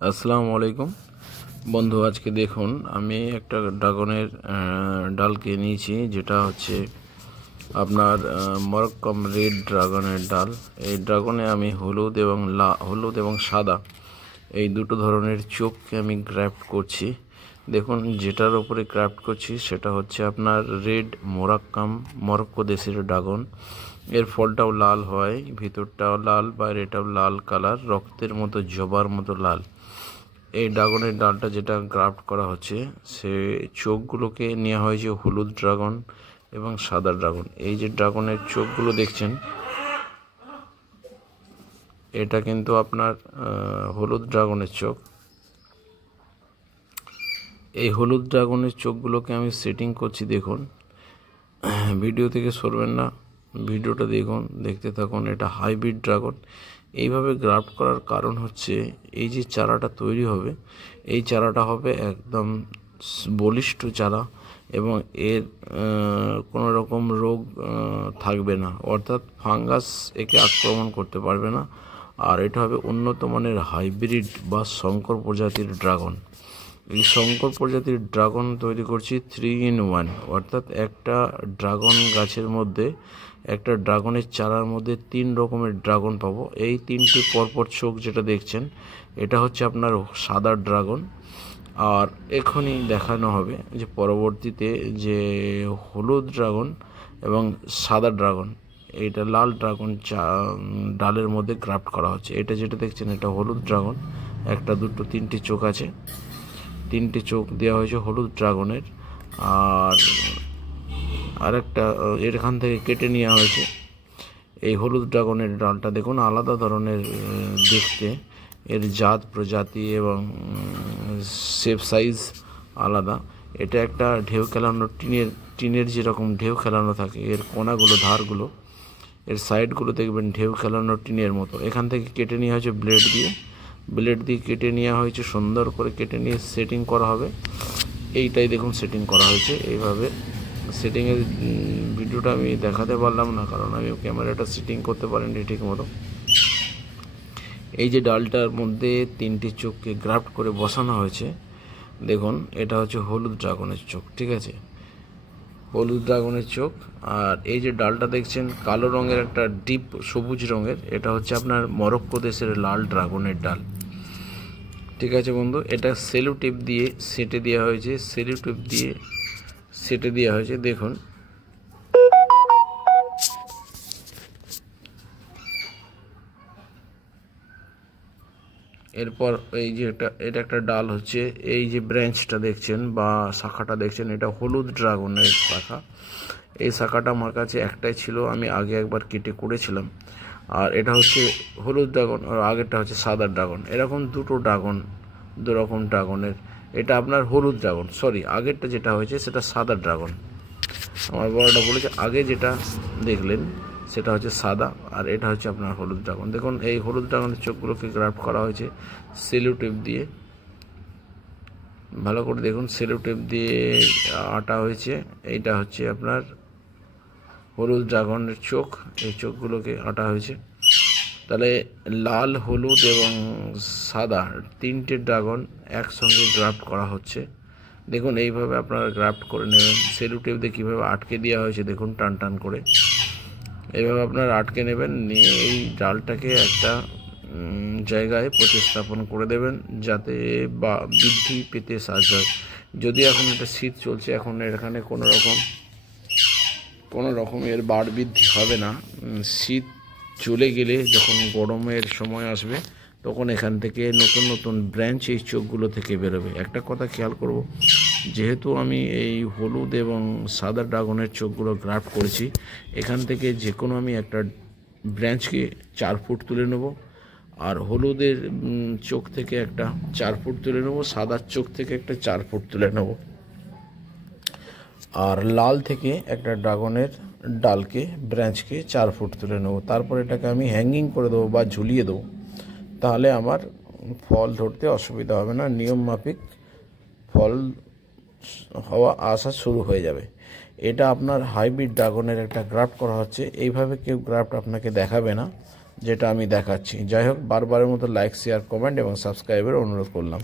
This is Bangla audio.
আসসালামু আলাইকুম বন্ধু, আজকে দেখুন আমি একটা ড্রাগনের ডালকে নিয়েছি, যেটা হচ্ছে আপনার মরক্কম রেড ড্রাগনের ডাল। এই ড্রাগনে আমি হলুদ এবং সাদা এই দুটো ধরনের চোখকে আমি গ্রাফট করছি। দেখুন, যেটার উপরে ক্রাফট করছি সেটা হচ্ছে আপনার রেড মরক্কো দেশের ড্রাগন। এর ফলটাও লাল হয়, ভিতরটাও লাল, বাইরেটাও লাল কালার, রক্তের মতো জবার মতো লাল। এই ড্রাগনের ডালটা যেটা গ্রাফট করা হচ্ছে, সে চোখগুলোকে নেওয়া হয়েছে হলুদ ড্রাগন এবং সাদা ড্রাগন। এই যে ড্রাগনের চোখগুলো দেখছেন, এটা কিন্তু আপনার হলুদ ড্রাগনের চোখ। এই হলুদ ড্রাগনের চোখগুলোকে আমি সেটিং করছি। দেখুন, ভিডিও থেকে সরবেন না, ভিডিওটা দেখুন, দেখতে থাকুন। এটা হাইব্রিড ড্রাগন। এইভাবে গ্রাফট করার কারণ হচ্ছে, এই যে চারাটা তৈরি হবে, এই চারাটা হবে একদম বলিষ্ঠ চারা এবং এর কোনো রকম রোগ থাকবে না, অর্থাৎ ফাঙ্গাস একে আক্রমণ করতে পারবে না। আর এটা হবে উন্নত মানের হাইব্রিড বা শঙ্কর প্রজাতির ড্রাগন। এই শঙ্কর প্রজাতির ড্রাগন তৈরি করছি 3-in-1, অর্থাৎ একটা ড্রাগন গাছের মধ্যে, একটা ড্রাগনের চারার মধ্যে 3 রকমের ড্রাগন পাবো। এই 3টে পরপর চোখ যেটা দেখছেন, এটা হচ্ছে আপনার সাদা ড্রাগন। আর এখনই দেখানো হবে যে পরবর্তীতে যে হলুদ ড্রাগন এবং সাদা ড্রাগন, এইটা লাল ড্রাগন ডালের মধ্যে গ্রাফট করা হচ্ছে। এটা যেটা দেখছেন, এটা হলুদ ড্রাগন। একটা, দুটো, 3টে চোখ আছে, 3টে চোখ দেওয়া হয়েছে হলুদ ড্রাগনের। আর আরেকটা এখান থেকে কেটে নেওয়া হয়েছে। এই হলুদ ড্রাগনের ডালটা দেখুন, আলাদা ধরনের দেখতে, এর জাত প্রজাতি এবং শেপ সাইজ আলাদা। এটা একটা ঢেউ খেলানো টিনের যেরকম ঢেউ খেলানো থাকে, এর কোনাগুলো, ধারগুলো, এর সাইডগুলো দেখবেন ঢেউ খেলানো টিনের মতো। এখান থেকে কেটে নেওয়া হয়েছে ব্লেড দিয়ে কেটে নেওয়া হয়েছে, সুন্দর করে কেটে নিয়ে সেটিং করা হবে। এইটাই দেখুন সেটিং করা হয়েছে। এইভাবে সেটিংয়ের ভিডিওটা আমি দেখাতে পারলাম না, কারণ আমি ক্যামেরাটা সেটিং করতে পারিনি ঠিক মতো। এই যে ডালটার মধ্যে 3টে চোখকে গ্রাফট করে বসানো হয়েছে, দেখুন, এটা হচ্ছে হলুদ ড্রাগনের চোখ, ঠিক আছে, হলুদ ড্রাগনের চোখ। আর এই যে ডালটা দেখছেন কালো রঙের, একটা ডিপ সবুজ রঙের, এটা হচ্ছে আপনার মরক্কো দেশের লাল ড্রাগনের ডাল। ঠিক আছে বন্ধু, এটা সেলো টেপ দিয়ে সেটে দেওয়া হয়েছে, দেখুন। এরপর এই যে এটা একটা ডাল হচ্ছে, এই যে ব্রাঞ্চটা দেখছেন বা শাখাটা দেখছেন, এটা হলুদ ড্রাগনের শাখা। এই শাখাটা আমার কাছে একটাই ছিল, আমি আগে একবার কেটে করেছিলাম। আর এটা হচ্ছে হলুদ ড্রাগন, আর আগেরটা হচ্ছে সাদা ড্রাগন। এরকম দু রকম ড্রাগনের। এটা আপনার হলুদ ড্রাগন, সরি, আগেরটা যেটা হয়েছে সেটা সাদা ড্রাগন। আমার বড়টা বলেছে, আগে যেটা দেখলেন সেটা হচ্ছে সাদা, আর এটা হচ্ছে আপনার হলুদ ড্রাগন। দেখুন, এই হলুদ ড্রাগনের চোখগুলোকে গ্রাফট করা হয়েছে সেলো টেপ দিয়ে। ভালো করে দেখুন, সেলো টেপ দিয়ে আটা হয়েছে। এইটা হচ্ছে আপনার হলুদ ড্রাগনের চোখ, এই চোখগুলোকে আটা হয়েছে। তাহলে লাল, হলুদ এবং সাদা 3টে ড্রাগন একসঙ্গে গ্রাফট করা হচ্ছে। দেখুন, এইভাবে আপনারা গ্রাফট করে নেবেন। সেলো টেপ দিয়ে কীভাবে আটকে দেওয়া হয়েছে দেখুন, টান করে এইভাবে আপনারা আটকে নেবেন, নিয়ে এই ডালটাকে একটা জায়গায় প্রতিস্থাপন করে দেবেন, যাতে বা বৃদ্ধি পেতে সাহায্য হয়। যদি এখন এটা শীত চলছে, এখন এখানে কোনো রকমের বাড় বৃদ্ধি হবে না। শীত চলে গেলে, যখন গরমের সময় আসবে, তখন এখান থেকে নতুন নতুন ব্রাঞ্চ এই চোখগুলো থেকে বেরোবে। একটা কথা খেয়াল করব, যেহেতু আমি এই হলুদ এবং সাদা ড্রাগনের চোখগুলো গ্রাফট করেছি, এখান থেকে যে কোনো আমি একটা ব্রাঞ্চকে 4 ফুট তুলে নেব, আর হলুদের চোখ থেকে একটা 4 ফুট তুলে নেব, সাদার চোখ থেকে একটা 4 ফুট তুলে নেব, আর লাল থেকে একটা ড্রাগনের ডালকে, ব্রাঞ্চকে 4 ফুট তুলে নেব। তারপর এটাকে আমি হ্যাঙ্গিং করে দেবো বা ঝুলিয়ে দেবো, তাহলে আমার ফল ধরতে অসুবিধা হবে না, নিয়ম মাফিক ফল আসা শুরু হয়ে যাবে। এটা আপনার হাইব্রিড ড্রাগনের একটা গ্রাফট করা হচ্ছে। এইভাবে কেউ গ্রাফট আপনাকে দেখাবে না, যেটা আমি দেখাচ্ছি। যাই হোক, বারবারের মতো লাইক, শেয়ার, কমেন্ট এবং সাবস্ক্রাইবের অনুরোধ করলাম।